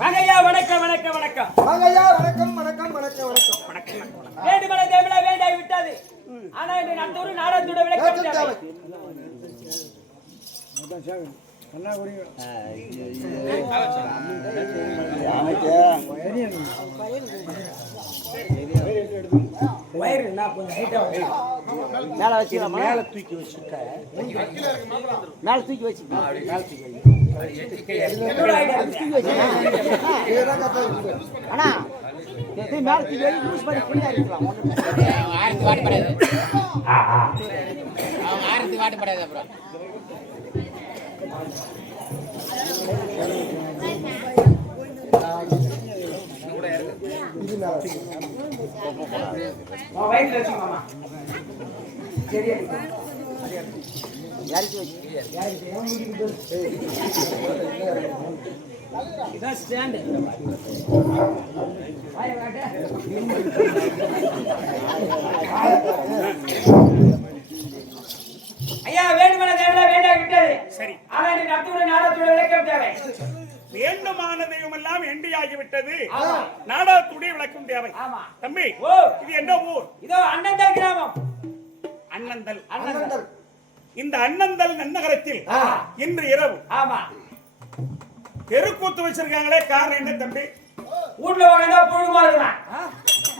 வாங்கய்யா, வணக்கம் வணக்கம் வணக்கம். வாங்கய்யா, வணக்கம் வணக்கம் வணக்கம் வணக்கம் வணக்கம். வேண்டுமலை தேவலா வேண்டாய் விட்டது. ஆனா இந்த நந்தூர் நாடத்தோட விளக்கம் தேவை. வயிறு என்ன கொஞ்சம் ஹைட்டா மேல வச்சுக்கலாமா? மேல தூக்கி வச்சுக்க. மேல தூக்கி வச்சு. மேல தூக்கி வை. அண்ணா இது மேல தூக்கி வை. யூஸ் பண்ணி ஃப்ரீயா இருக்கலாம். ஆயிரத்து வாட் படாது. ஆயிரத்து வாட் படாது அப்புறம். இது மேல வயித்துல வச்சு மாமா. சரியா இருக்கு. யாருக்கு வச்சு? யாருக்கு? இதான் ஸ்டாண்ட். வாய் வாட்ட. ஐயா, வேண்டுமலை தேவலா வேண்டாய் விட்டது. சரி. ஆனா இந்த நந்தூர் நாடத்தோட விளக்கம் தேவை. வேண்டுமான தெய்வம் எல்லாம் எண்டியாகிவிட்டது. நாடகத்துடைய விளக்கம் தேவை. தம்பி, இது என்ன ஊர்? இதோ அண்ணந்தல் கிராமம். அண்ணந்தல். அண்ணந்தல். இந்த அண்ணந்தல் நன்னகரத்தில் இன்று இரவு தெருக்கூத்து வச்சிருக்காங்களே, காரணம் என்ன தம்பி? வீட்டுல வந்தா புழுமா இருக்கலாம்.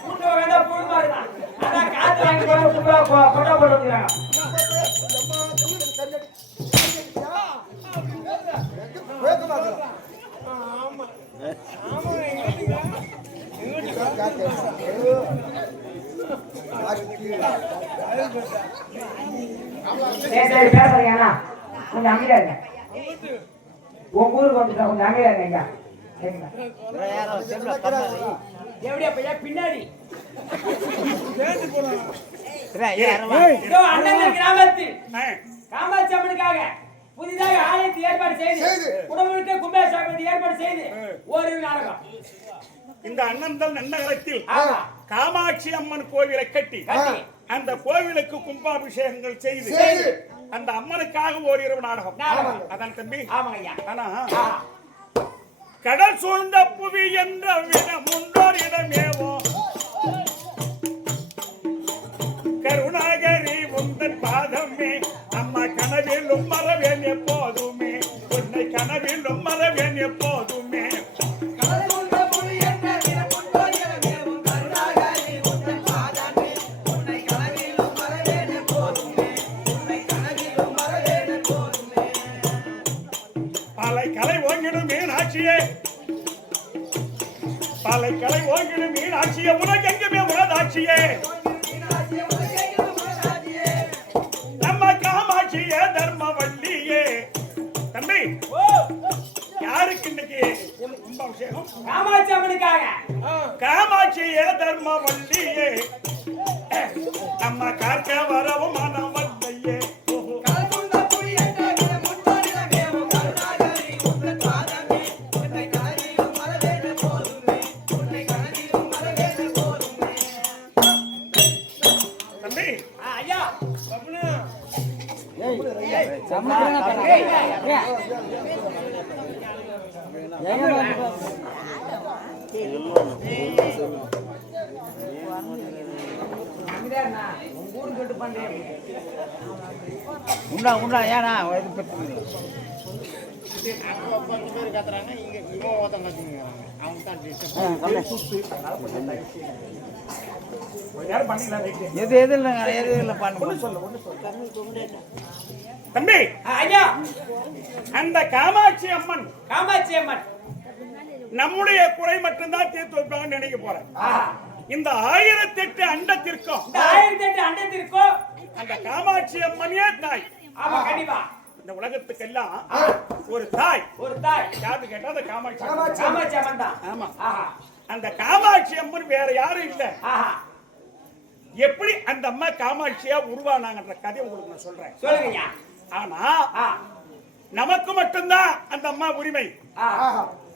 வீட்டுல வந்தா புழுமா இருக்கலாம். அதான் காத்து வாங்கி கொட்டை போட்டுக்கிறாங்க. பேசுறீங்கன்னா கொஞ்சம் அமைதியா இருங்க. உங்க ஊருக்கு வந்துட்டா கொஞ்சம் அமைதியா இருங்க. எப்படியா பையா பின்னாடி அண்ணன் கிராமத்தில் காமாட்சி அம்மனுக்காக புதிதாக ஆலயத்தை ஏற்பாடு செய்து குடும்பத்திற்கு கும்பாபிஷேகத்தை ஏற்பாடு செய்து ஒரு நாடகம். இந்த அண்ணந்தல் நன்னகரத்தில் காமாட்சி அம்மன் கோவிலை கட்டி அந்த கோவிலுக்கு கும்பாபிஷேகங்கள் செய்து அந்த அம்மனுக்காக ஒரு இரவு நாடகம். அதான் தம்பி. ஆனா கடல் சூழ்ந்த புவி என்ற விடம் முன்னோர் இடமேவோ கருணாகரி உந்தன் பாதமே அம்மா கனவிலும் மறவேன் எப்போதுமே உன்னை கனவிலும் மறவேன் எப்போதுமே. பாலைக்கலை ஓங்கிடும் மீனாட்சியே உனக்கு எங்குமே உனதாட்சியே நம்ம காமாட்சியே தர்மவல்லியே. தம்பி, யாருக்கு இன்னைக்கு கும்பாபிஷேகம்? காமாட்சி அம்மனுக்காக. காமாட்சியே தர்மவல்லியே நம்ம காக்க வரவும் மனம் வல்லையே. உண்டா உண்டா ஏன்னா எது எது இல்லை தம்பி. ஐயா, அந்த காமாட்சி அம்மன் நம்முடைய குறை மட்டும்தான் தீர்த்து வைப்பாங்கன்னு நினைக்க போறேன். இந்த 1008 அண்டத்திற்கும் அந்த காமாட்சி அம்மனே தாய். கண்டிப்பா இந்த உலகத்துக்கெல்லாம் ஒரு தாய் யாரு கேட்டா அந்த காமாட்சி அம்மன் தான். ஆமா, அந்த காமாட்சி அம்மன் வேற யாரும் இல்ல. எப்படி அந்த அம்மா காமாட்சியா உருவானாங்கன்ற கதையை உங்களுக்கு நான் சொல்றேன். சொல்லுங்க. ஆனா நமக்கு மட்டும்தான் அந்த அம்மா உரிமை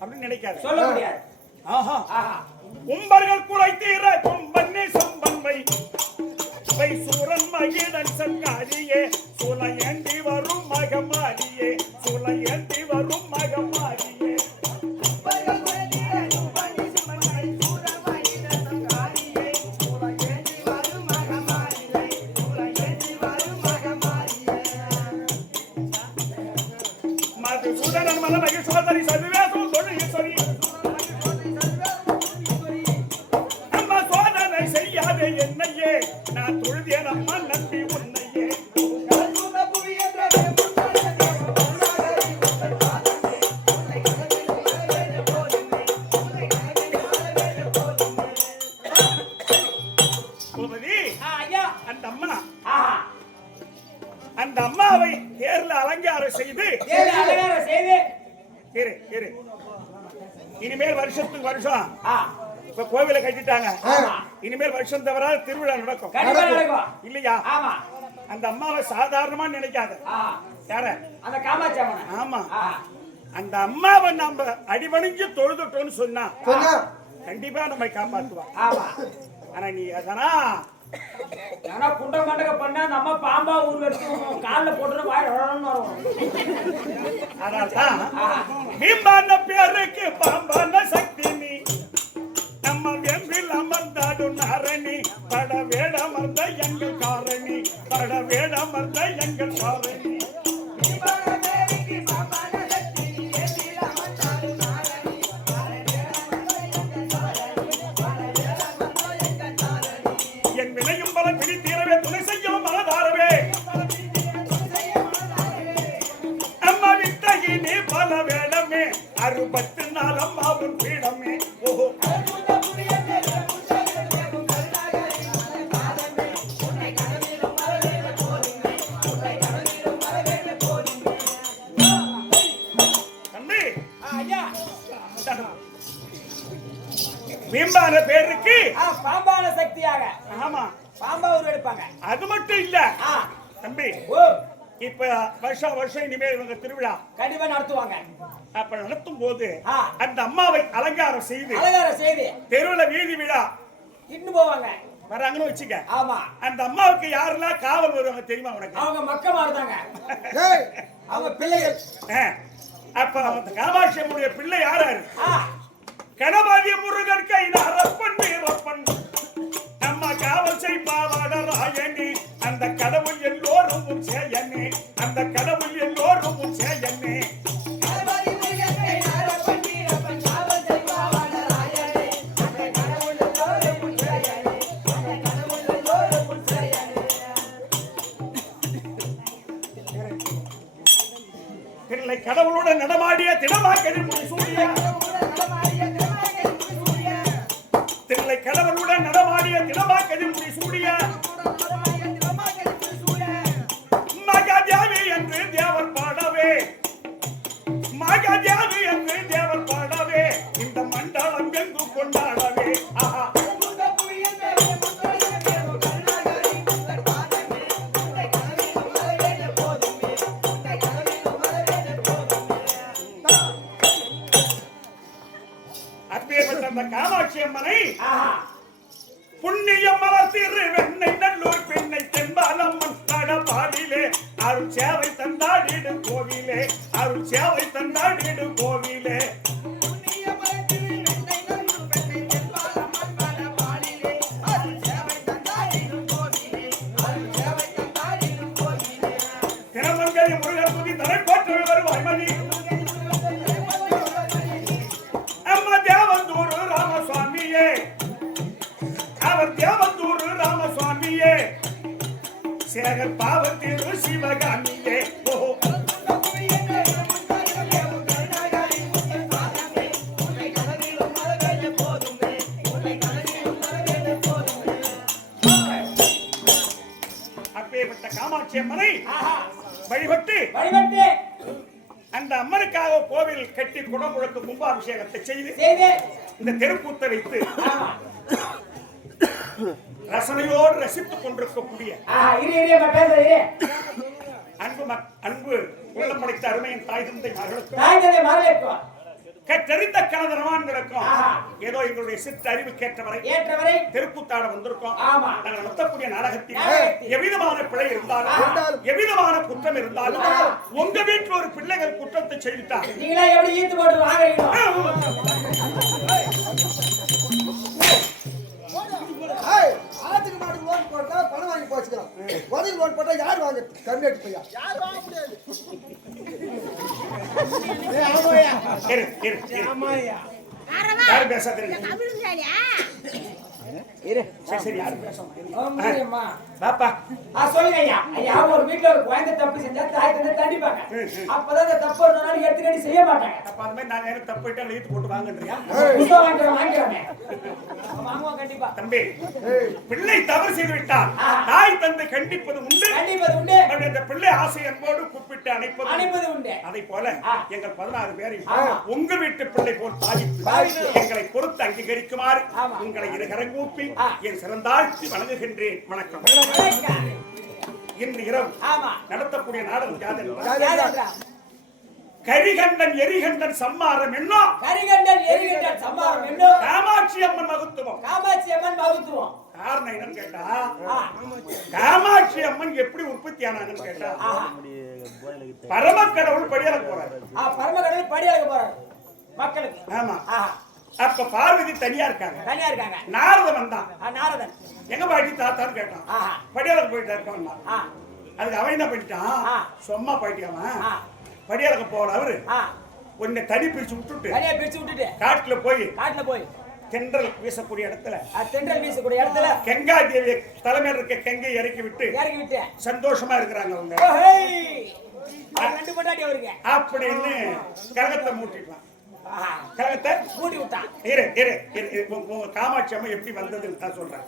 அப்படின்னு நினைக்காது. சொல்ல முடியாது. கும்பர்கள் குறை தீர கும்பன்னே சம்பன்மை சூரன் மகிழன் சங்காரியே சுலையண்டி வரும் மகமாரியே சுலையண்டி வரும் மகமாரியே. சூதனன் மலமகி சோதரி சதுவேசம் தொழில் அம்மா சோதனை செய்யாதே என்னையே நான் தொழுதேன் அம்மா நம்பி உன்னையே அந்த அம்மாவை தேர்ல அலங்காரம் செய்து இனிமேல் வருஷத்துக்கு வருஷம் இப்ப கோவிலை கட்டிட்டாங்க. இனிமேல் வருஷம் தவறாத திருவிழா நடக்கும் இல்லையா? அந்த அம்மாவை சாதாரணமா நினைக்காத. யார? ஆமா, அந்த அம்மாவை நம்ம அடிபணிஞ்சு தொழுதுட்டோம்னு சொன்னா கண்டிப்பா நம்ம காப்பாத்துவா. ஆனா நீ அதனா குண்ட மண்டக பண்ணா நம்ம பாம்பா ஊர்வெடுத்து காலில் போட்டு வாய் வளரணும்னு வரும். அதனால்தான் பீம்பான பேருக்கு பாம்பான சக்தி நீ நம்ம வெம்பில் அமர்ந்தாடும் நாரணி பட வேடமர்ந்த எங்கள் காரணி பட வேடமர்ந்த எங்கள் காரணி என் வினையும் பல பிடி தீரவே துணை செய்யும் மனதாரவே அம்மா வித்தகி நீ பல வேடமே 64 அம்மாவும் பீடமே. ஓஹோ தம்பி பீம்பான பேருக்கு பாம்பான சக்தியாக ஆமா பாம்பா உருவெடுப்பாங்க. அது மட்டும் இல்ல தம்பி, இப்ப வருஷம் இனிமேல் இவங்க திருவிழா கண்டிப்பா நடத்துவாங்க. அப்ப நடத்தும் போது அந்த அம்மாவை அலங்காரம் செய்து தெருவுல வீதி விழா இட்டு போவாங்க வராங்கன்னு வச்சுக்க. ஆமா, அந்த அம்மாவுக்கு யாரெல்லாம் காவல் வருவாங்க தெரியுமா உனக்கு? அவங்க மக்கமா இருந்தாங்க, அவங்க பிள்ளைகள். அப்ப அந்த காமாட்சி அம்மனுடைய பிள்ளை யாரு? கணபதி முருகன் கையில அரப்பன் வீரப்பன் நம்ம காவல் செய்வாட ராயனி அந்த கடவுள் எல்லோரும் சேயனே அந்த கடவுள் எல்லோரும் சேயனே. தில்லை கடவுளோட நடமாடிய திடமாக்கதில் சூரிய தில்லை கடவுளுடன் நடமாடிய திடமாக்கதில் சூரிய மகாதேவி என்று தேவர் பாடவே மகாதேவி என்று தேவர் பாடவே இந்த மண்டலம் எங்கு கொண்டாடவே. ஆஹா, அந்த காமாட்சி அம்மனை புண்ணிய மலர்த்திரு வெண்ணை நல்லூர் பெண்ணை தென்பாலம்மன் நடபாடிலே அருள் சேவை தந்தாடிடு கோவிலே அருள் சேவை தந்தாடிடு கோவிலே. தினமங்கை முருகன் புதி தலை போற்று வருவாய் மணி அவர் தேவந்தூர் ராமசுவாமியே சேகர் பாவத்திரு சிவகாமியே. அப்பேற்பட்ட காமாட்சி அம்மனை வழிபட்டு அந்த அம்மனுக்காக கோவில் கட்டி குடமுழுக்கு கும்பாபிஷேகத்தை செய்து இந்த தெருக்கூத்தை வைத்து ரசனையோடு ரசித்துக் கொண்டிருக்கக்கூடிய அன்பு உள்ளம் படைத்த அருமையின் தாய் தந்தை மகளுக்கும் கற்றறிந்த கணவன்களுக்கும் ஏதோ எங்களுடைய சிற்ற அறிவு கேட்டவரை தெருக்கூத்தாட வந்திருக்கோம். நாங்கள் நடத்தக்கூடிய நாடகத்தில் எவ்விதமான பிழை இருந்தாலும் எவ்விதமான குற்றம் இருந்தாலும் உங்க வீட்டில் ஒரு பிள்ளைகள் குற்றத்தை செய்துட்டா ஆத்துக்கு மாட்டுக்கு லோன் போட்டா பணம் வாங்கி போச்சுக்கலாம். உதவி லோன் போட்டா யார் வாங்க? கம்மியாட்டு பையா யார் வாங்க முடியாது. இரு, இரு, இரு. யாரும் பேசாதீங்க. இரு. சரி, சரி, யாரும் பேசாம இருங்க. ஆமாம்மா. பாப்பா சொல்லுங்க ஐயா. ஐயா ஒரு வீட்டுல ஒரு குழந்தை தப்பு செஞ்சா தாய் தந்தை தண்டிப்பாங்க. அப்பதான் அந்த தப்பு ஒரு நாள் எடுத்து செய்ய மாட்டாங்க. அப்ப அந்த மாதிரி நாங்க எனக்கு தப்பு போயிட்டா இழுத்து போட்டு வாங்கன்றியா? புத்தகம் வாங்கிக்கிறோமே. வாங்குவோம் கண்டிப்பா. தம்பி, பிள்ளை தவறு செய்து விட்டால் தாய் தந்தை கண்டிப்பது உண்டு. கண்டிப்பது உண்டு. அந்த பிள்ளை ஆசை அன்போடு கூப்பிட்டு அணைப்பது உண்டு. அதை போல எங்கள் 16 பேரையும் உங்க வீட்டு பிள்ளை போல் பாதிப்பு எங்களை பொறுத்து அங்கீகரிக்குமாறு உங்களை இருகரம் கூப்பி என் சிறந்தாழ்த்தி வணங்குகின்றேன். வணக்கம். இன்று இரவு நடத்தக்கூடிய நாடகம் யாதென்றால் கரிகண்டன் எரிகண்டன் சம்மாரம் என்னோ. கரிகண்டன் எரிகண்டன் சம்மாரம் என்னோ. காமாட்சி அம்மன் மகத்துவம். காமாட்சி அம்மன் மகத்துவம். காரணம் என்னன்னு கேட்டா, காமாட்சி அம்மன் எப்படி உற்பத்தி ஆனாங்கன்னு கேட்டா, பரமக்கடவுள் படியாள போறாரு. பரமக்கடவுள் படியாள போறாரு மக்களுக்கு. ஆமா. அப்ப பார்வதி தனியா இருக்காங்க. தனியா இருக்காங்க. நாரதன் வந்தான். நாரதன் எங்க பாட்டி தாத்தான்னு கேட்டான். படியாளக்கு போயிட்டா இருக்கான். அதுக்கு அவன் என்ன பண்ணிட்டான், சும்மா போயிட்டான். படியாளக்கு போகல அவரு உன்னை தனி பிரிச்சு விட்டுட்டு காட்டுல போய் தென்றல் வீசக்கூடிய இடத்துல கங்கா தேவி தலைமையில் இருக்க கங்கை இறக்கி விட்டு சந்தோஷமா இருக்கிறாங்க அவங்க அப்படின்னு கரகத்தை மூட்டிட்டான். கரகத்தை மூட்டி விட்டான். காமாட்சி அம்மா எப்படி வந்ததுன்னு தான் சொல்றேன்.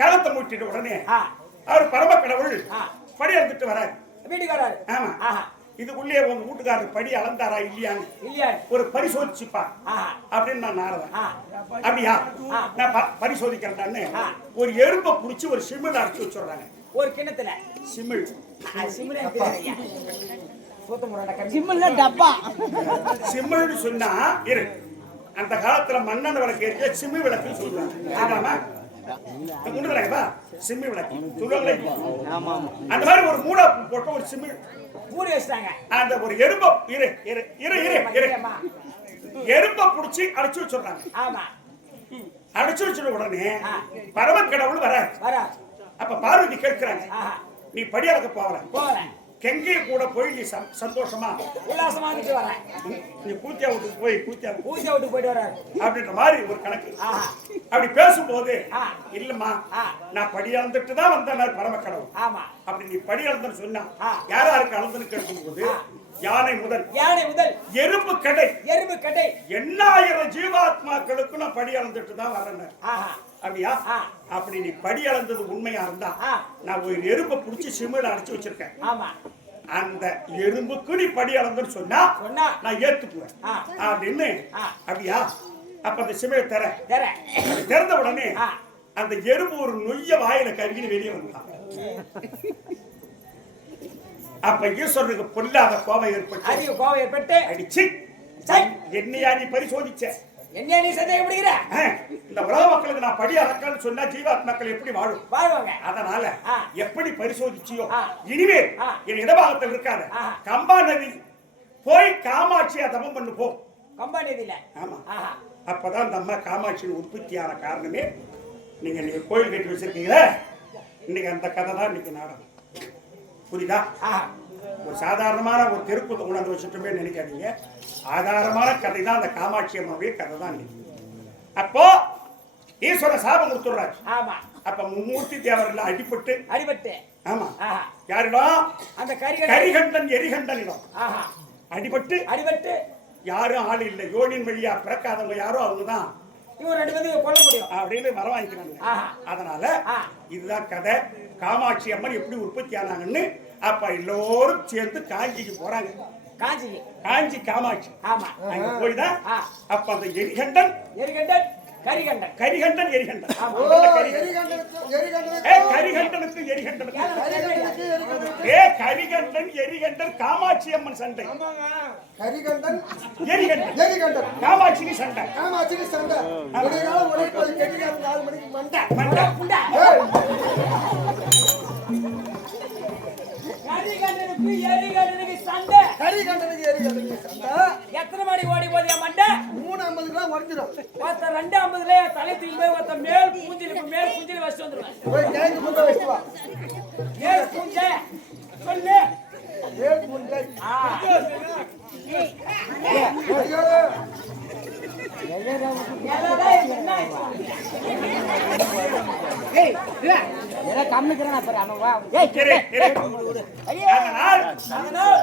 கரகத்தை மூட்டிட்டு உடனே அவர் பரம கடவுள் படி அளந்துட்டு வராரு, வீட்டுக்கு வராரு. ஆமா, இதுக்குள்ளே உங்க வீட்டுக்காரர் படி அளந்தாரா இல்லையான்னு ஒரு பரிசோதிச்சுப்பா அப்படின்னு நான் நாரதன். அப்படியா, நான் பரிசோதிக்கிறேன்னு ஒரு எறும்பை புடிச்சு ஒரு சிமிழ் அரைச்சு வச்சுடுறாங்க. ஒரு கிணத்துல சிமிழ் சிமிழ்னு சொன்னா இரு, அந்த காலத்துல மண்ணெண்ணெய் விளக்கு ஏற்ற சிம்மி விளக்குன்னு சொல்லுவாங்க. சிம்மி விளக்கு சொல்லுவாங்களே, அந்த மாதிரி ஒரு மூடா போட்ட ஒரு சிமிழ் மூடி வச்சிட்டாங்க. அந்த ஒரு எறும்பை எறும்பை புடிச்சு அடைச்சு வச்சுடுறாங்க. அடைச்சு வச்சுட உடனே பரமக்கடவுள் வர. அப்ப பார்வதி கேட்கிறாங்க, நீ படி அளக்க போகல, கெங்கே கூட போய் நீ சந்தோஷமா உல்லாசமா வர, நீ பூத்தியா வீட்டுக்கு போய் பூத்தியா வீட்டுக்கு போயிட்டு வர அப்படின்ற மாதிரி ஒரு கணக்கு. அப்படி பேசும்போது இல்லம்மா, நான் படி அளந்துட்டு தான் வந்தேன் பரமக்கடவுள். அப்படி நீ படி அளந்துன்னு சொன்னா யாருக்கு அளந்துன்னு கேட்கும்போது யானை முதல் எறும்பு கடை 8000 ஜீவாத்மாக்களுக்கு நான் படி அளந்துட்டு தான் வரேன். அப்படியா? அப்படி நீ படி அளந்தது உண்மையா இருந்தா நான் ஒரு எறும்பை புடிச்சு சிமிழ் அடைச்சு வச்சிருக்கேன். அந்த எறும்புக்கு நீ படி அளந்துன்னு சொன்னா நான் ஏத்துக்குவேன் அப்படின்னு. அப்படியா? அப்ப அந்த சிமிழை திறந்த உடனே அந்த எறும்பு ஒரு நொய்ய வாயில கருகின்னு வெளியே வந்தான். அப்ப ஈஸ்வரனுக்கு பொல்லாத கோபம் ஏற்பட்டு அடிச்சு, என்னையா நீ பரிசோதிச்ச, என்ன நீ சந்தேகப்படுகிற? இந்த உலக மக்களுக்கு நான் படி அளக்கன்னு சொன்னா ஜீவாத்மாக்கள் எப்படி வாழ்வாங்க? அதனால எப்படி பரிசோதிச்சியோ இனிமேல் என் இடபாகத்தில் இருக்காது கம்பா நதி போய் காமாட்சியா தபம் பண்ணு போ. கம்பா நதியில? ஆமா. அப்பதான் இந்த அம்மா காமாட்சியின் உற்பத்தியான காரணமே நீங்க கோயில் கட்டி வச்சிருக்கீங்களே, இன்னைக்கு அந்த கதை தான் இன்னைக்கு நாடகம். புரியுதா? ஒரு சாதாரணமான ஒரு தெருக்கூத்தை உணர்ந்து வச்சுட்டுமே நினைக்காதீங்க. ஆதாரமான கதை தான் அந்த காமாட்சி அம்மனுடைய கதை தான். அப்போ ஈஸ்வரன் சாபம் கொடுத்துடுறாரு. அப்ப மும்மூர்த்தி தேவர்கள் அடிபட்டு ஆமா யாரிடம்? அந்த கரிகண்டன் எரிகண்டனிடம் அடிபட்டு யாரும் ஆள் இல்லை, யோனின் வழியா பிறக்காதவங்க யாரோ அவங்கதான் அப்படின்னு வர வாங்கிக்கிறாங்க. அதனால இதுதான் கதை. காமாட்சி அம்மன் எப்படி உற்பத்தி ஆனாங்கன்னு அப்ப எல்லோரும் சேர்ந்து காஞ்சிக்கு போறாங்க. காஞ்சி காமாட்சி அங்க போய்தான் அப்ப அந்த எரிகண்டன் கரிகண்டன் எரிகண்டன் கரிகண்டனுக்கு எரிகண்டன் காமாட்சி அம்மன் சண்டை. கரிகண்டன் எரிகண்டன் காமாட்சிக்கு சண்டை. எத்தனை மணி ஓடி போதியா மண்டை? 3:50 உடஞ்சிடும். 2:50 தலை தூக்கி போய் ஒருத்த மேல் பூஞ்சில வச்சு வந்துருவேன். மேல் பூஞ்சை சொல்லு. ஏதோ கம்மிக்கிறேன் பாரு அவன் வா. அதனால்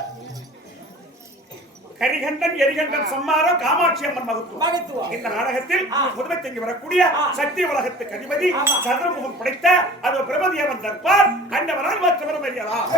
கரிகண்டன் எரிகண்டன் சம்மாரம் காமாட்சி அம்மன் மகத்துவம். இந்த நாடகத்தில் முதலை தங்கி வரக்கூடிய சக்தி உலகத்துக்கு அதிபதி சதுரமுகம் படைத்த அது பிரமதியவன் தற்பார் கண்டவனால் மற்றவரும் அறியலாம்.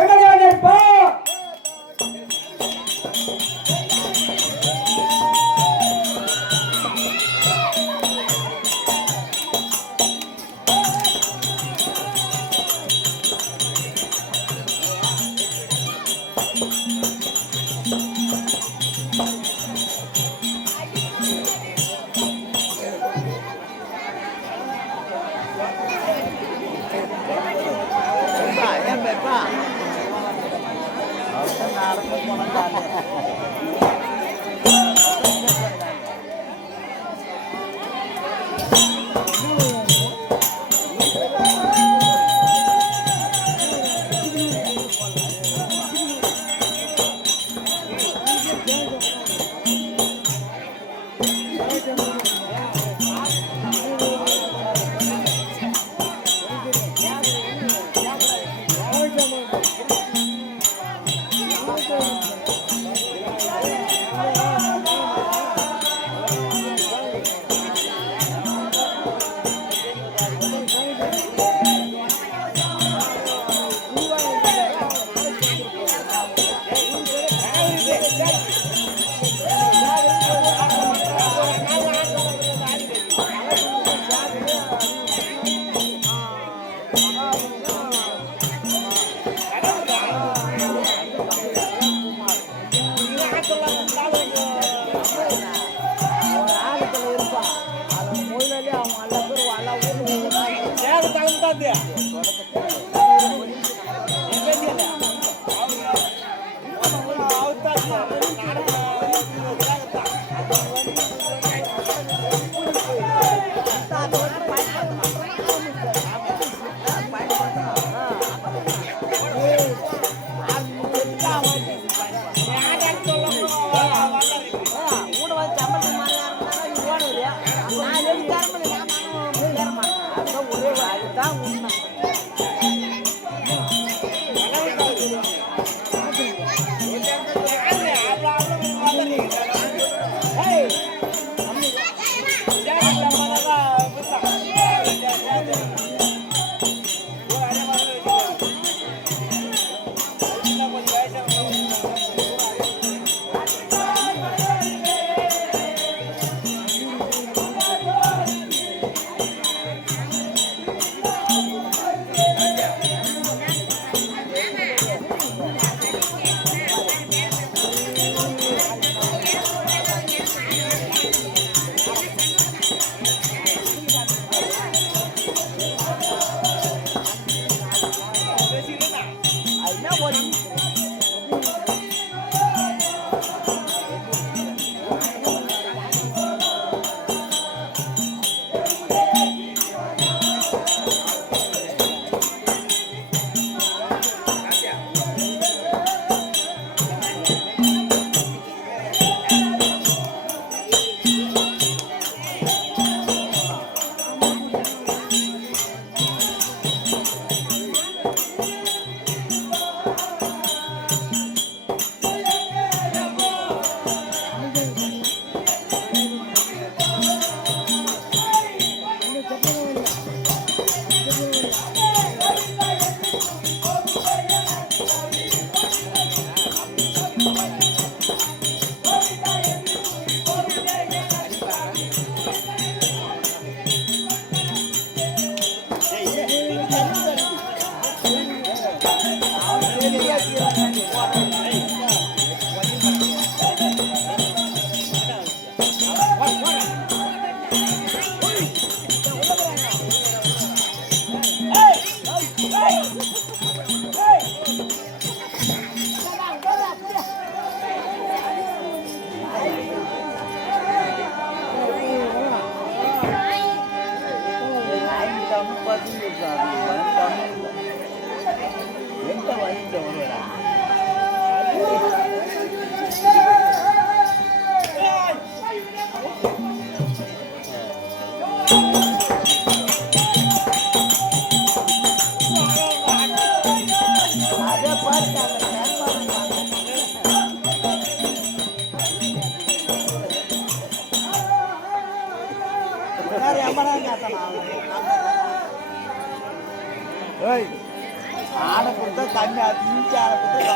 ஆடை கொடுத்தா தண்ணி அடிச்சு ஆடை கொடுத்தா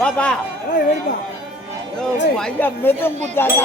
பாப்பா ஐயா மிதம் கொடுத்தாங்க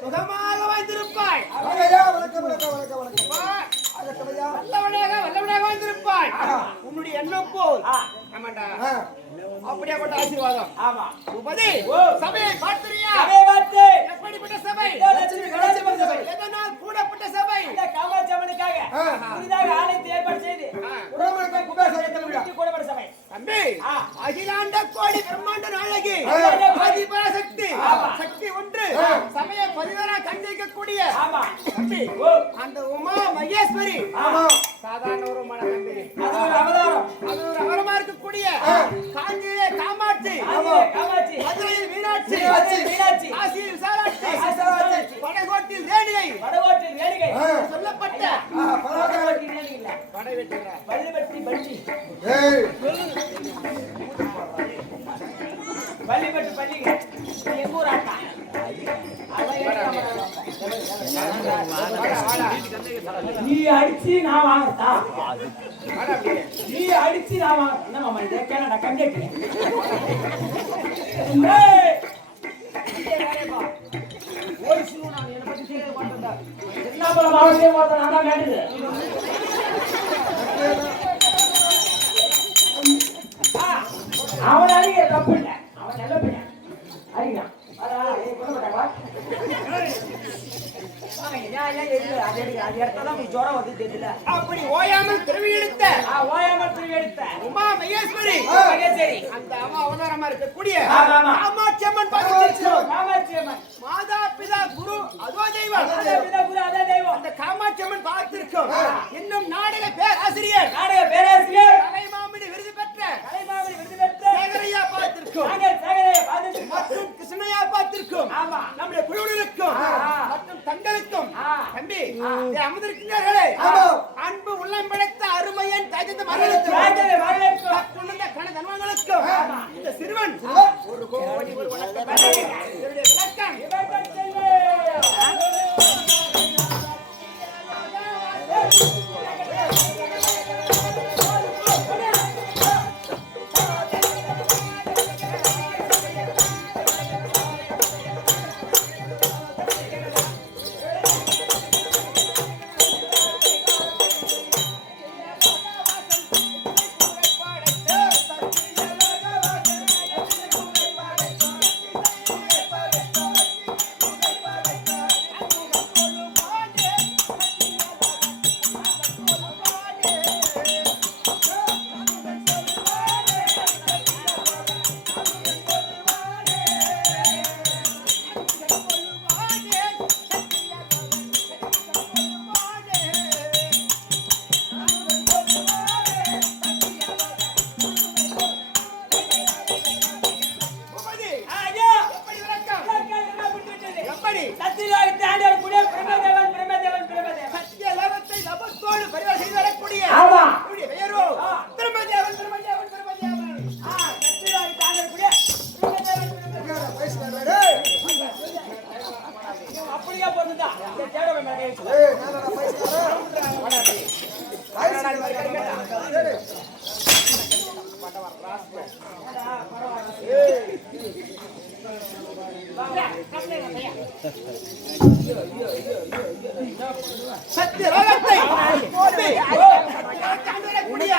சுகமாக வாழ்ந்திருப்பாய். வல்லவனாக வாழ்ந்திருப்பாய். உன்னுடைய எண்ணம் போல் அப்படியே கொண்ட ஆசீர்வாதம். ஆமா பூபதி சபையை பார்த்தியா? எப்படிப்பட்ட சபை? எதனால் கூடப்பட்ட சபை? காமாட்சியம்மனுக்காக புதிதாக ஆலயத்தை ஏற்பாடு செய்து கூடப்பட்ட சபை தம்பி அகிலாண்ட கோடி பிரம்மாண்ட நாயகி ஆதிபராசக்தி சக்தி ஒன்று சமய பதிவரா கண்டிக்கக்கூடிய தம்பி அந்த உமா மகேஸ்வரி சாதாரண ஒரு மன தம்பி அது ஒரு அவரமா இருக்கக்கூடிய காஞ்சியிலே காமாட்சி மதுரையில் மீனாட்சி காசியில் விசாலாட்சி வடகோட்டில் ரேணிகை சொல்லப்பட்ட பள்ளிப்பட்டு பள்ளிங்க எங்க ஊர் ஆட்டா நீ அடிச்சு நான் வாங்கத்தா நீ அடிச்சு நான் வாங்க என்ன மாமா இதை கேளடா கண்டேன் ஒரு சின்ன நான் என்ன பத்தி கேட்க மாட்டேன்டா என்ன போல மாவட்டே மாத்த நான் தான் கேட்டது அவன் அடிக்க தப்பு இல்லை அவன் நல்ல பையன் அடிக்கிறான் அப்படி ஓயாமல் திருவி எடுத்த உமா மகேஸ்வரி அந்த அம்மா அவதாரமா இருக்கக்கூடிய காமாட்சியம்மன் காமாட்சியம்மன் மாதா பிதா குரு அதோ தெய்வம் அந்த காமாட்சியம்மன் பார்த்திருக்கும் இன்னும் நாடக பேராசிரியர் கலைமாமணி விருது பெற்ற சேகரையா பார்த்திருக்கும் மற்றும் கிருஷ்ணயா பார்த்திருக்கும் நம்முடைய குழுவினருக்கும் மற்றும் தங்களுக்கும் தம்பி அமர்ந்திருக்கிறார்களே அன்பு உள்ளம் படைத்த அருமையன் தகுந்த மகளுக்கும் இந்த சிறுவன் ஒரு கோடி ஒரு விளக்கம் புளியா போட்டுதா கேடவே மேலே ஏய் நானா பைசக்காரன் சத்தியராகத்தை போடு கண்டரே குடியா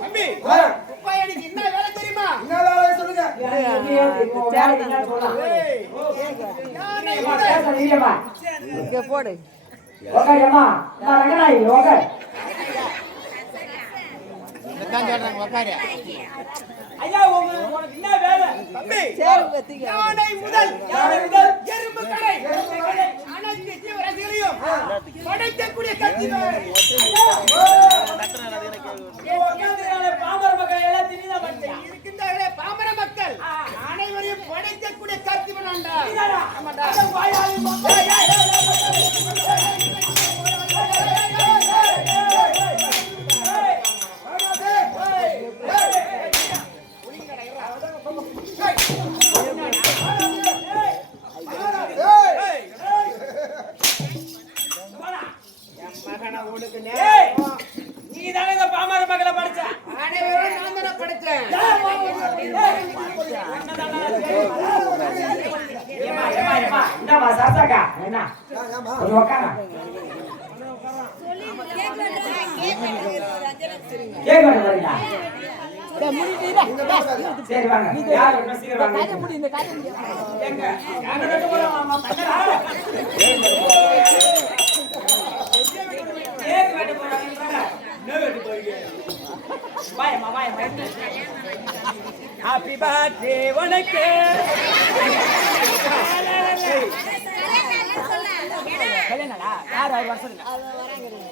தம்பி குப்பையடிக்கு என்ன வேலை தெரியுமா என்ன வேலை சொல்லுங்க இங்க போடு ஓகே அம்மா நான் ரங்கநாயகி ஓகே நான் சொல்றேன் உட்காரு ஐயா உனக்கு என்ன வேலை தம்பி சேவு கத்திங்க யானை முதல் எறும்பு கடை அனைத்து ஜீவராசிகளையும் படைக்கக்கூடிய கத்திவர் பாமர மக்கள் எல்லாம் திணிதான் பண்ணிட்டேன் இருக்கின்ற பாமர மக்கள் அனைவரையும் படைக்கக்கூடிய கத்திவன் ஆண்டா நீ தானே இந்த பாமர மக்களை படிச்ச அனைவரும் நான் தானே படைச்சேன் என்னம்மா சாசாக்கா என்ன கொஞ்சம் உட்காரா கேக் வேணும் வரீங்களா சரி வாங்க யார் சீக்கிரம் வாங்க எங்க அங்க ரெண்டு போறோம் கேக் வெட்ட போறாங்க என்ன வெட்ட போறீங்க வாயம்மா ஹாப்பி பர்த்டே உனக்கு கல்யாணா யார் அவர் வர சொல்லுங்க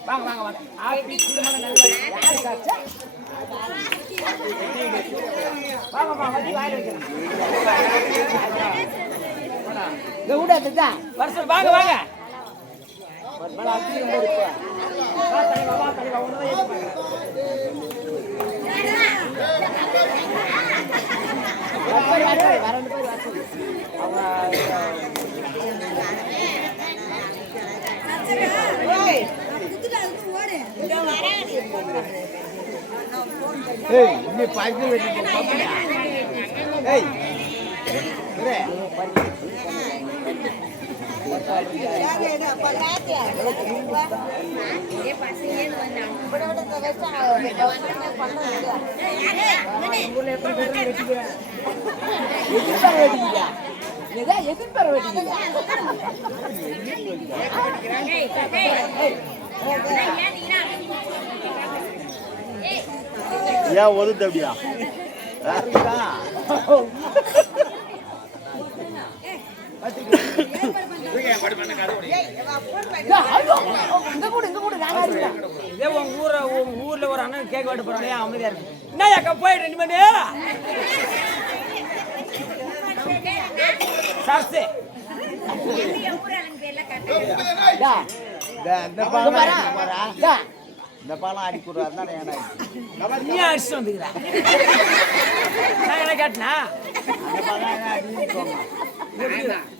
வாங்க ஹாப்பி திருமண நல்வாழ்த்துக்கள் யார் சாச்சா வாங்க வந்து வாயில வைக்கிறேன் இந்த ஊடா வருஷம் வாங்க மழை அடிக்கும் போது வா தலைவா ஒண்ணுதான் ஏத்துப்பாங்க வரண்டு போய் வர சொல்லு ஏய் நீ பாய்க்கு வெட்டி பாப்பா ஏய் ஒரே எதிர்பார வேண்டிய ஏன் ஒதுத்து அப்படியா இதே உங்க ஊர்ல ஒரு அண்ணன் கேக் வெட்ட போறானே அமைதியா இருக்கு என்ன அக்கா போயிட்டு இனிமே சர்சே இந்த பாலம் அடிக்கூடாது நீ அடிச்சுட்டு வந்துக்கிறா நான் என்ன கேட்டனா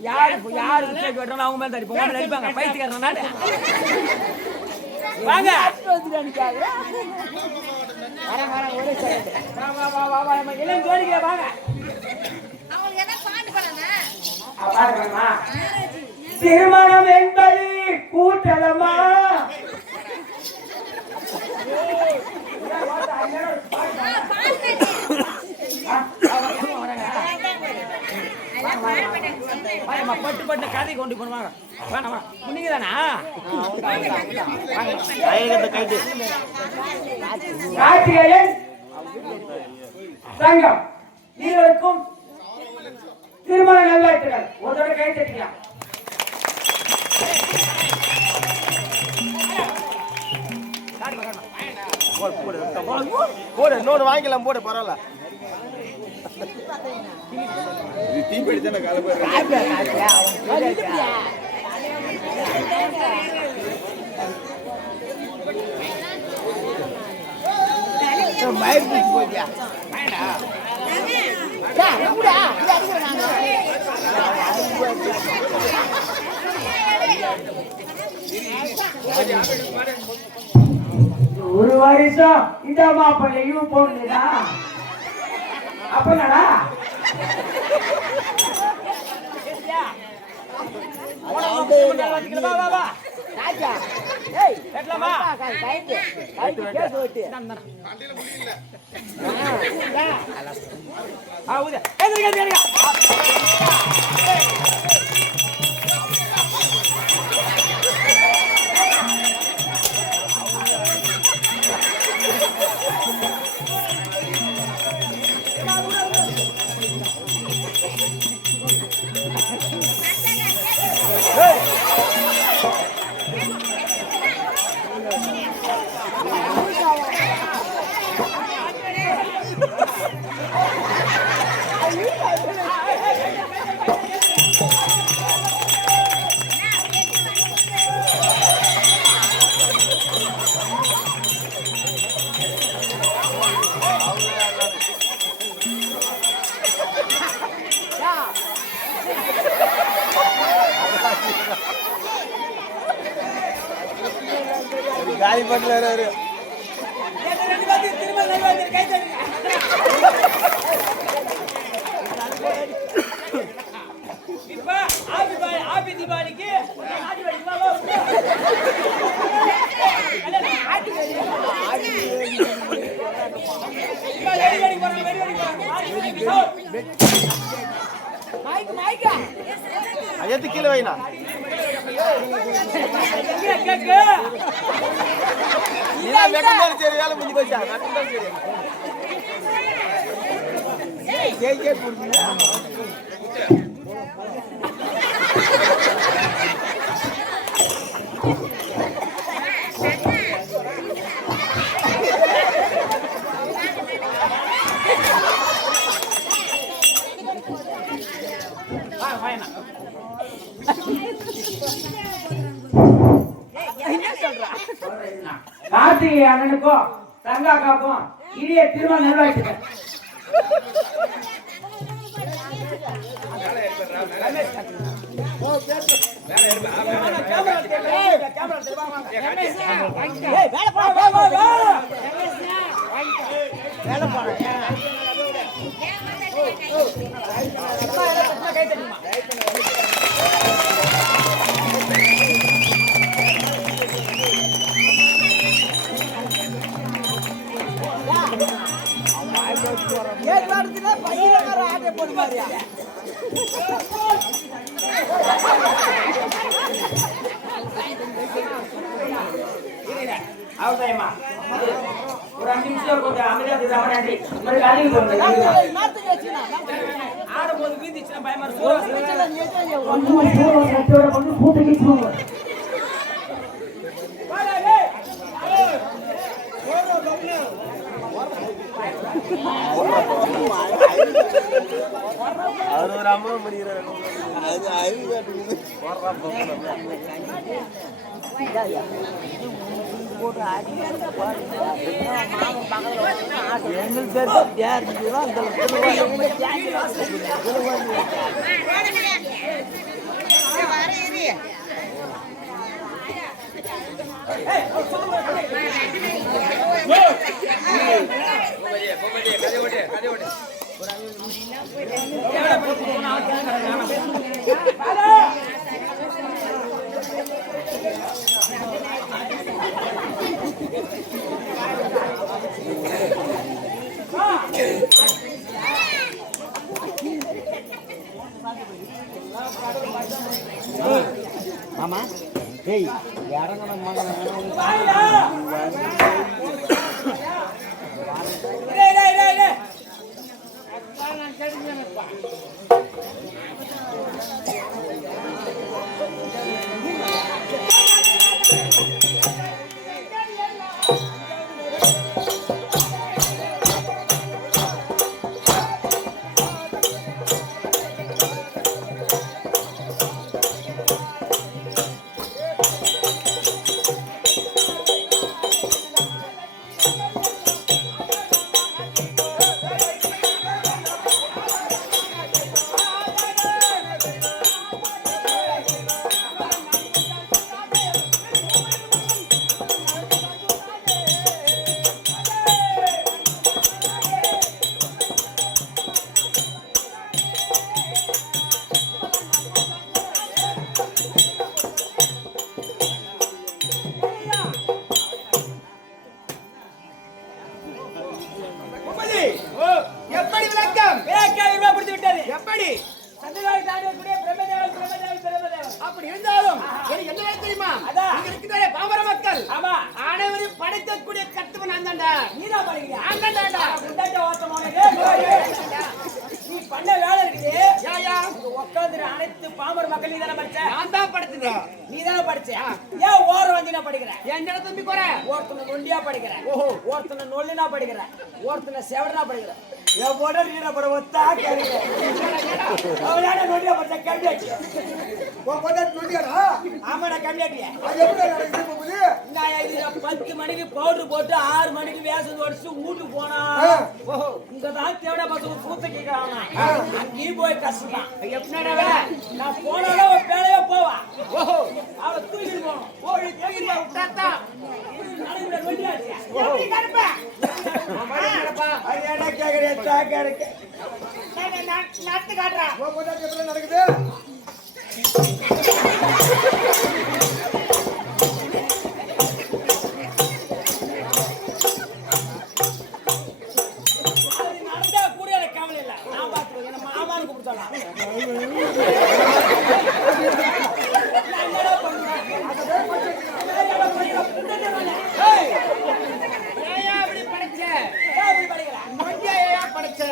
யாரு கேக் வெட்டணும் அவங்க மேல தடிப்போம் நடிப்பாங்க பைத்தியக்காரன் நாடு வாங்க எல்லாம் ஜோடிக்கிற வாங்க திருமணம் என்பது கூட்டலமா பட்டு கதை கொண்டு போடுவாங்க வேணாமா நீங்க தானா கார்த்திகேயன் சங்கம் இருவருக்கும் திருமண நல்வாழ்த்துக்கள் ஒரு கை தட்டிக்கலாம் போடு இன்னொரு வாங்கிக்கலாம் போடு பரவாயில்ல தீ பிடிச்சா கால மயிர் போயிட்டியா ஒரு வருஷம் இந்த மாப்பிள்ளையும் போடுதா அப்படா ராஜா ஏய் வெட்டலாமா கைட்டு கேஸ் ஓட்டு ஊது எந்திரிங்க காலி பண்ணல தீபாவளிக்கு ஐயத்து கீழே வைனா வெட்டும் சரி வேலை முடிஞ்சு போச்சா வெட்டும் சரி கார்த்திகை அண்ணனுக்கும் தங்காக்காக்கும் இனிய திருமண நல்வாழ்த்துக்கள். அவசியமா ஒரு 5 நிமிஷம் கொஞ்சம் அமைதியா நன்றி ஆடும்போது வீந்துச்சுன்னா பயமா அவர் ஒரு அம்மா பண்ணிக்கிறார் அது அறிவு ஆமா ஏய் இறங்கணும் தம்பி சந்திரவாய் தாண்டி கூடிய பிரம்மதேவன் அப்படி இருந்தாலும் எனக்கு என்ன வேலை தெரியுமா? அதான். இங்க இருக்கிற பாமர மக்கள் ஆமா அனைவரையும் படைக்கக்கூடிய கத்துவன் நான் தான்டா. நீதான் படிக்கிறியா? நான் தான்டா. முன்னாடி ஓட்டமானே நீ பண்ண வேலை இருக்குது. யா உட்கார்ந்து அனைத்து பாமர மக்கள் நீ தானே படிச்ச? நான் தான் படைச்சேன். நீ தானே படிச்ச? ஏன் ஓரம் வந்து நான் படிக்கிறேன்? என்ன தம்பி குறை? ஒருத்தனை நொண்டியா படிக்கிறேன், ஓஹோ. ஒருத்தனை நொல்லினா படிக்கிறேன், ஒருத்தனை செவடனா படிக்கிறேன். என் போட நீட பட ஒத்தா கேளுங்க. அவனால நொண்டியா படிச்ச கம்மியாச்சு. ஆமாடா கம்மியாட்டியா? நான் இதுல 10 மணிக்கு பவுடர் போட்டு 6 மணிக்கு வேஷம் ஓடிச்சு வீட்டுக்கு போனா இங்கதான் தேவடா பசங்க கூத்த கேட்கறாங்க. அங்கேயும் போய் கஷ்டம் எப்படிடா? நான் போனாலும் ஒரு வேலையோ போவா. ஓஹோ அவளை தூக்கிட்டு போகணும். ஓடி கேக்குறியா விட்டாத்தா? நடுவுல நொண்டியாச்சியா? எப்படி கருப்பா? அது என்ன கேக்குறியா? தாக்கா இருக்கு. நாட்டு காட்டுறா. நடக்குது அது நடந்தா கூட எனக்கு கவலை இல்லை. நான் பார்த்துக்கோ. என்ன மாமான்னு கூப்பிட்டாலாம். ஏயா அப்படி படைச்ச? எப்படி படிக்கிறேன்? நொண்டியா ஏயா படைச்ச?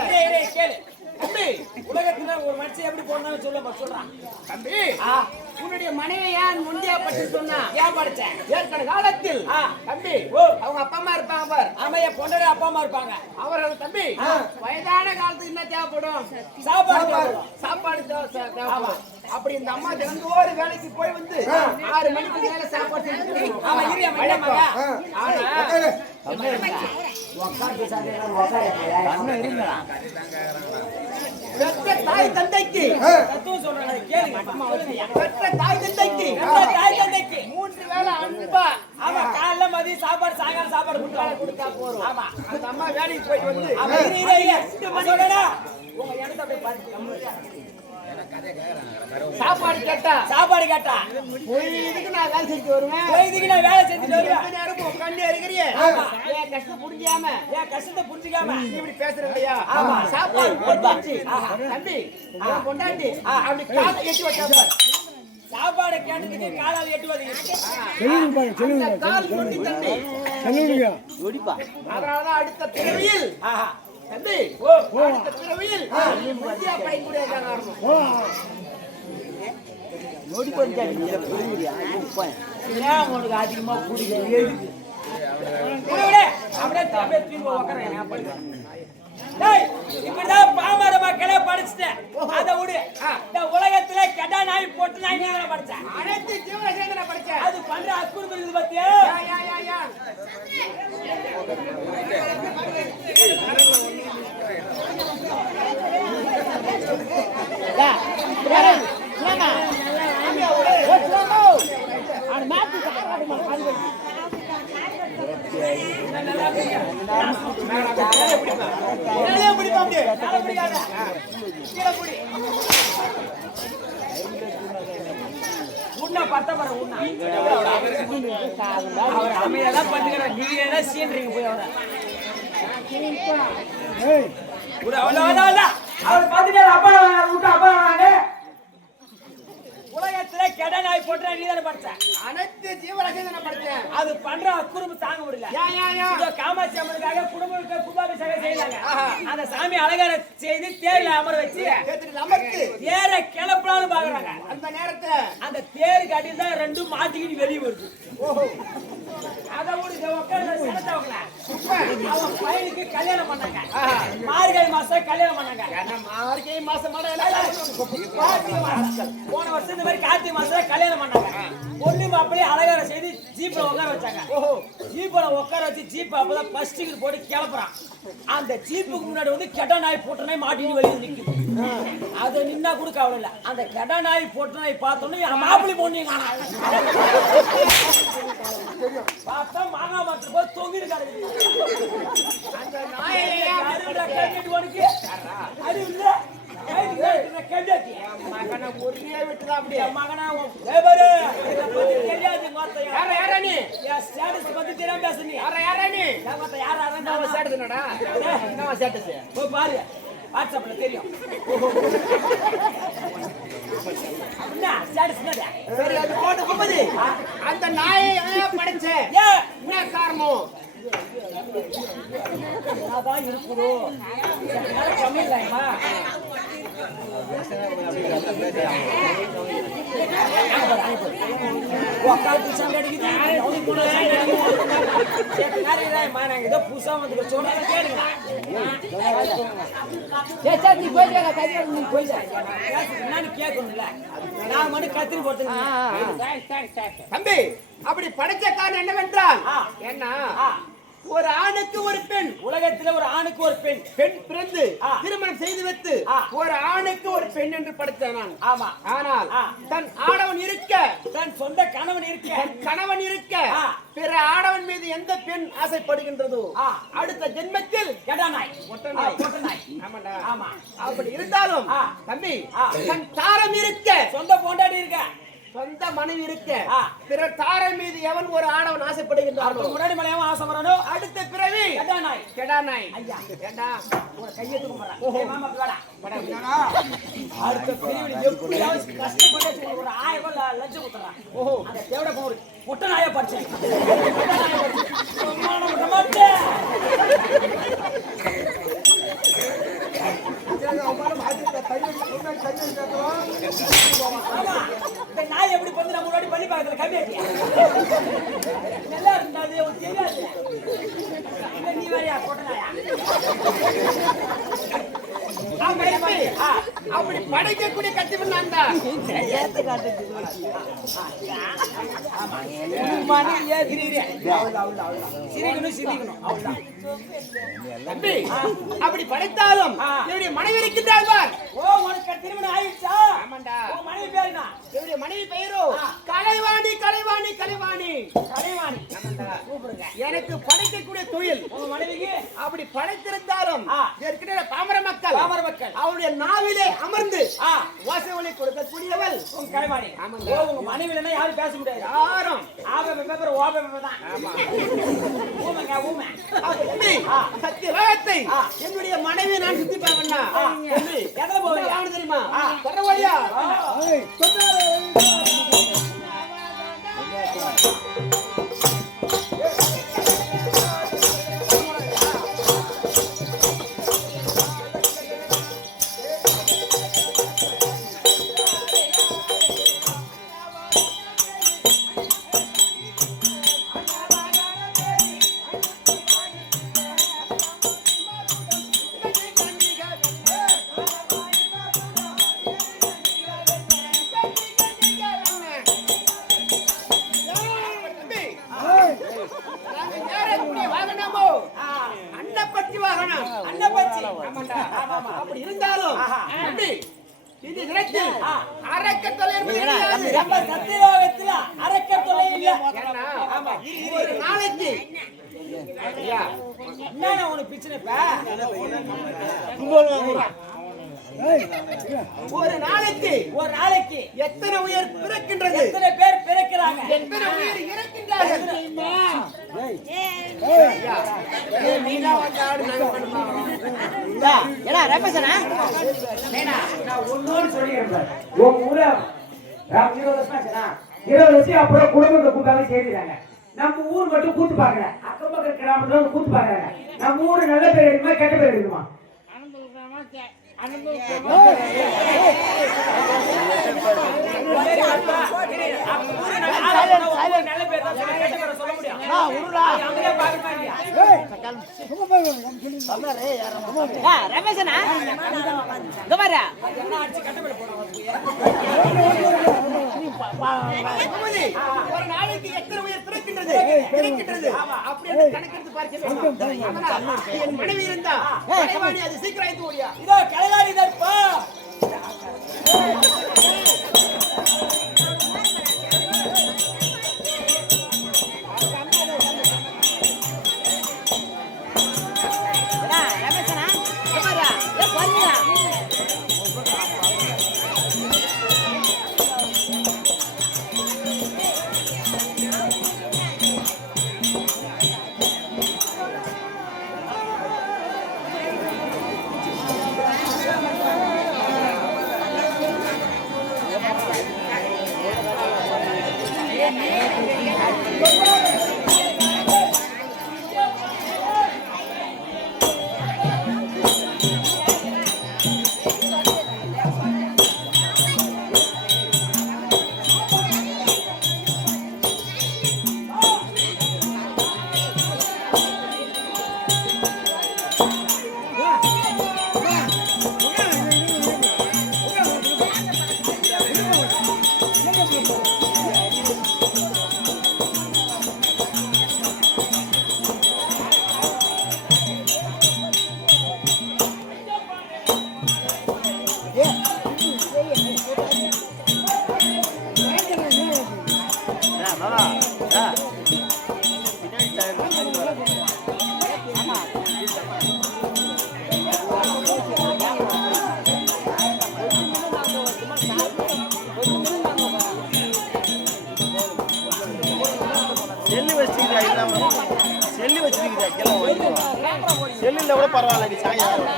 கேளு தம்பி உலகத்துல ஒரு மனுஷன் எப்படி போனாலும் சொல்றான். தம்பி உன்னுடைய மனைவி ஏன் நொண்டியா பட்டு சொன்னா? ஏன் படிச்சேன்? ஏற்கனவே காலத்தில் தம்பி அவங்க அப்பா அம்மா இருப்பாங்க பார். ஆமைய பொண்டரை அப்பா அம்மா இருப்பாங்க. அவர்கள் தம்பி வயதான காலத்துக்கு என்ன தேவைப்படும்? சாப்பாடு சாப்பாடு தேவைப்படும். அப்படி இந்த அம்மா தினந்தோறும் வேலைக்கு போய் வந்து 6 மணிக்கு மேல சாப்பாடு செஞ்சு ஆமா இரியா மண்டமாங்க. பெற்ற தாய் தந்தைக்கு தத்துவம் சொல்றாங்க கேளுங்க. அம்மா வருதுயா. பெற்ற தாய் தந்தைக்கு தாய் தந்தைக்கு 3 வேளை அன்பா ஆமா காலைல மதியம் சாப்பாடு சாயங்காலம் சாப்பாடு கொடுத்தா போறோம். ஆமா அந்த அம்மா வேலைக்கு போயிட்டு வந்து ஆமா இரியா சொல்லுடா. உங்க இடத்தை அப்படியே பாத்து சாப்பாடு கேட்டா இதுக்கு நான் வேலை செஞ்சு வருவேன். இதுக்கு நான் வேலை செஞ்சுட்டு வருவேன். நேரம் உட்காந்து இருக்கிறியே ஏன் கஷ்டம் புரிஞ்சாம ஏன் கஷ்டத்தை புரிஞ்சுக்காம இப்படி பேசுற இல்லையா? ஆமா. சாப்பாடு போட்டு தம்பி கொண்டாட்டி அப்படி காலை எட்டி வச்சா பாரு. சாப்பாடு கேட்டதுக்கு காலால் எட்டுவது கால் கொண்டு தம்பி அதனாலதான் அடுத்த பிறவியில் தம்பி அடுத்த பிறவியில் இந்தியா படைக்கூடிய காரணம் ஏன் உனக்கு அதிகமா பிடிக்கும்? அப்படியே தூங்க உட்கார. இப்படிதான் பாமர மக்களே படிச்சுட்டேன். அதை விடு. இந்த உலகத்துல கெட்ட நாய் பொட்டு நாய் நீ படிச்சேன். அனைத்து ஜீவராசிகளை படிச்சேன். அது பண்ற அக்குறும்பு இருக்குது பத்தியா? உன்னை பத்த வர உன்னை அவர் அமையெல்லாம் பண்ணுகிற நீங்க என்ன சீன்றீங்க போய் அவரை அவர் பார்த்துட்டு அப்பா விட்டு அப்பா வாங்க. உலகத்துல கெட நாய் போட்டு நீ தானே படிச்ச. அனைத்து ஜீவராசிகளை படிச்சேன். அது பண்ற குடும்பம் தாங்க முடியல. காமாட்சி அம்மனுக்காக குடும்பத்துக்கு கும்பாபிஷேகம் செய்யறாங்க. அந்த சாமி அலங்காரம் செய்து தேர்ல அமர வச்சு தேர கிளப்பலான்னு பாக்குறாங்க. அந்த நேரத்துல அந்த தேர் கட்டில் தான் 2 மாட்டிக்கிட்டு வெளியே வருது. அதை விட உட்காந்து அவன் பையனுக்கு கல்யாணம் பண்ணாங்க. மார்கழி மாசம் கல்யாணம் பண்ணாங்க. மார்கழி மாசம் போன வருஷம் இந்த மாதிரி கார்த்திகை மாசம் கல்யாணம் பண்ணாங்க. பொண்ணு மாப்பிள்ளையும் அலங்காரம் செய்து ஜீப்ல உட்கார வச்சாங்க. ஜீப்ல உட்கார வச்சு ஜீப் அப்பதான் ஃபர்ஸ்ட் டிக்கெட் போட்டு கிளப்புறான். அந்த ஜீப்புக்கு முன்னாடி வந்து கெட்ட நாய் போட்ட நாய் மாட்டின்னு வெளியே நிக்குது. அது நின்னா கூட கவலை இல்ல. அந்த கெட்ட நாய் போட்ட நாய் பார்த்தோன்னே என் மாப்பிள்ளை பொண்ணு பார்த்தா மாங்கா மரத்துல போய் தொங்கிட்டு கிடக்குது. அந்த நாயை அறிவு இல்ல மகனை ஒரே விட்டுதான் அப்படி மகனா தெரியாது ஸ்டேட்டஸ் பத்தி தெரியாம பேசுறீங்க. யாரா நீ? யாரா சேட்டஸ்னடா என்ன சேட்டஸ்? போய் பாரு. வாட்ஸ்அப்ல தெரியும். என்ன ஸ்டேட்டஸ் என்னது? சரி அது போட்டு கும்பதி அந்த நாயை ஏன் படைச்ச ஏன் என்ன காரணம் அதான் இருக்குதோ கம்மி இல்லையம்மா. உக்காந்து சண்டை அடிக்குது, அவனுக்கு கூட சண்டை அடிக்குது. ஏதோ புதுசா வந்து சொன்னா கேளுங்க. நீ போய் என்னன்னு கேட்கணும்ல. நான் மணி கத்திரி போட்டு தம்பி அப்படி படைச்ச காரணம் என்னவென்றால் என்ன ஒரு ஆணுக்கு ஒரு பெண், உலகத்துல ஒரு ஆணுக்கு ஒரு பெண், பெண் பிறந்து திருமணம் செய்து வைத்து ஒரு ஆணுக்கு ஒரு பெண் என்று படைத்தான் நான். ஆமா. ஆனால் தன் ஆடவன் இருக்க, தன் சொந்த கணவன் இருக்க, தன் கணவன் இருக்க பிற ஆடவன் மீது எந்த பெண் ஆசைப்படுகின்றதோ அடுத்த ஜென்மத்தில் கெடாநாய், ஒட்டநாய். ஒட்டநாய். ஆமாடா. ஆமா. அப்படி இருந்தாலும் தம்பி தன் தாரம் இருக்க, சொந்த பொண்டாட்டி இருக்க, சொந்த மனைவி இருக்க பிற தாரை மீது எவன் ஒரு ஆடவன் ஆசைப்படுகின்றானோ முன்னாடி மலையாம ஆசை வரணும். அடுத்த பிறவி கெடாநாய். கெடாநாய். ஐயா ஏண்டா ஒரு கையெழுத்து கும்பிடுறேன். மாமா வாடா. அடுத்த பிரிவில் எப்படியாவது கஷ்டப்பட்டு ஒரு 1000 ரூபாய் லஞ்சம் கொடுத்துறான். அந்த தேவட போர் முட்டை நாயை படிச்சேன். இந்த நாய் எப்படி வந்து நம்ம முன்னாடி பள்ளி பக்கத்துல கம்மியாட்டியா நல்லா இருந்தாது தெரியாது. நீ வரையா கொட்ட நாயா? அப்படி படைக்கக்கூடிய கத்தி பண்ணாண்டா தம்பி அப்படி படைத்தாலும் என்னுடைய மனைவி இருக்கின்றாள் பார். ஓ உனக்கு திருமணம் ஆயிடுச்சா? ஆமாண்டா. மனைவி பேருனா? என்னுடைய மனைவி பெயரோ கலைவாணி. கலைவாணி கலைவாணி கலைவாணி. கூப்பிடுங்க. எனக்கு படைக்கக்கூடிய தொழில் உங்க மனைவிக்கு அப்படி படைத்திருந்தாலும் ஏற்கனவே பாமர மக்கள் அவருடைய நாவிலே அமர்ந்து வாச ஒலி கொடுக்கக்கூடியவள் உங்க கலைவாணி. ஓ உங்க மனைவிலன்னா யாரும் பேச முடியாது. யாரும் சத்தியத்தை என்னுடைய மனைவி நான் சுத்தி பாக்கண்ணா எதை போவீங்க தெரியுமா? பரவாயில்லையா? அப்படி இருந்தாலும் இது தினத்தில் அறக்கட்டளை சத்தியலோகத்தில் அறக்கட்டளை இல்ல. ஒரு நாளைக்கு என்ன உனக்கு பிரச்சனை? ஒரு நாளைக்கு எத்தனை உயிர் பிறக்கின்றது? எத்தனை பேர் பிறக்கிறாங்க? எத்தனை உயிர் இறக்கின்றார்கள்? அப்புறம் குடும்பத்தை கூட்டாலும் செய்திருக்காங்க. நம்ம ஊர் மட்டும் கூத்து பாக்கல, அக்கம் பக்கம் கிராமத்துல கூத்து பாக்குறாங்க. நம்ம ஊரு நல்ல பேர் எடுக்குமா கெட்ட பேர் எடுக்குமா? ஒரு நாளைக்கு எத்தனை உயிர் பிறக்கின்றது அப்படி கணக்கெடுத்து பார்க்கிறேன். என் மனைவி இருந்தா கலைவாணி அது சீக்கிரம் ஆயிட்டு ஓடியா. இதோ கலைவாணி தற்பா செல்லுல கூட பரவாயில்ல சாயங்காலம்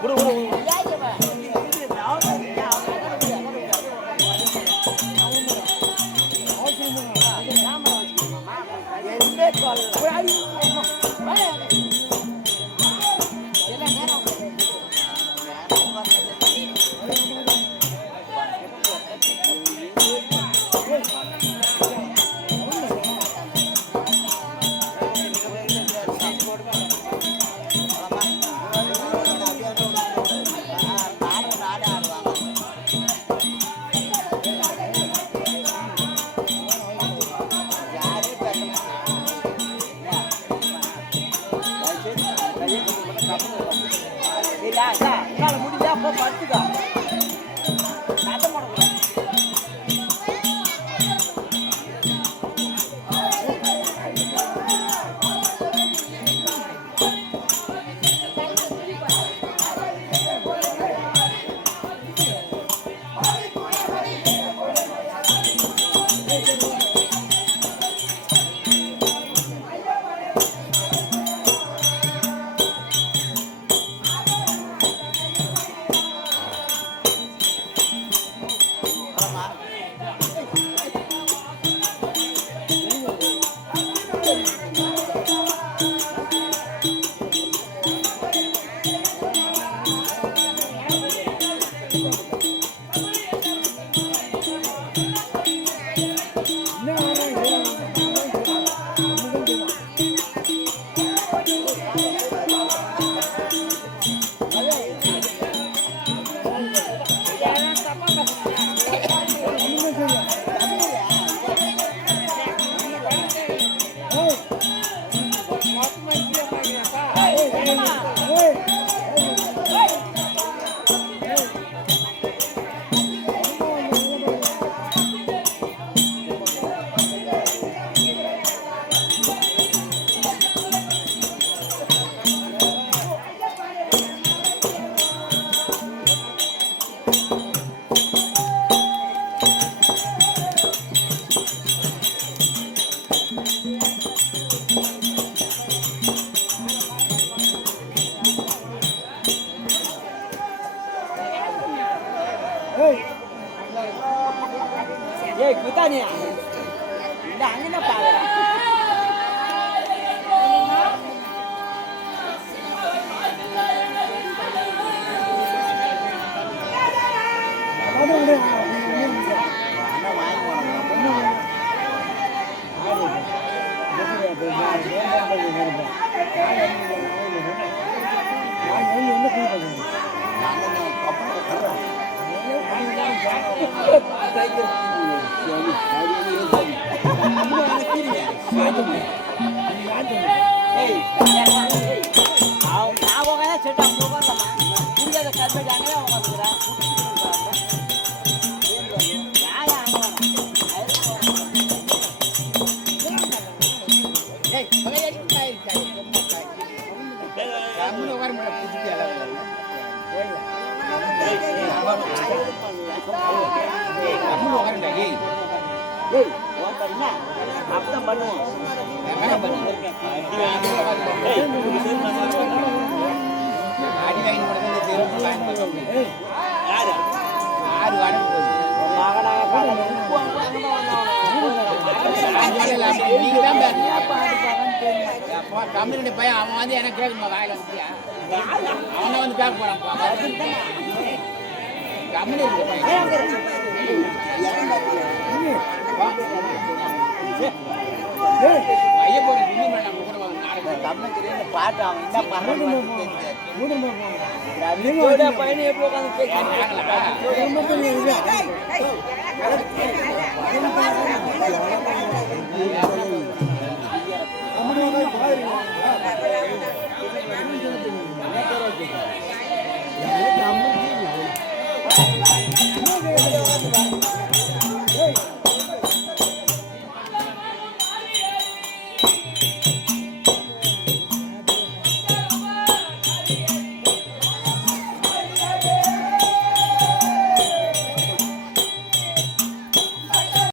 குடு குடு முடிஞ்சா போ படுத்துக்கா ஏய் குத்தானியா இந்த அங்கன பாக்குறா அப்பதான் பண்ணுவோம் கம்யூனிட்டி பையன் அவன் வந்து எனக்கு கேட்கணுமா வாயில வந்துட்டியா அவனை வந்து கேட்க போறான் கம்யூனிட்டி பையன் பாட்டு அவன் என்ன பண்றான் பையனை எப்படி உட்காந்து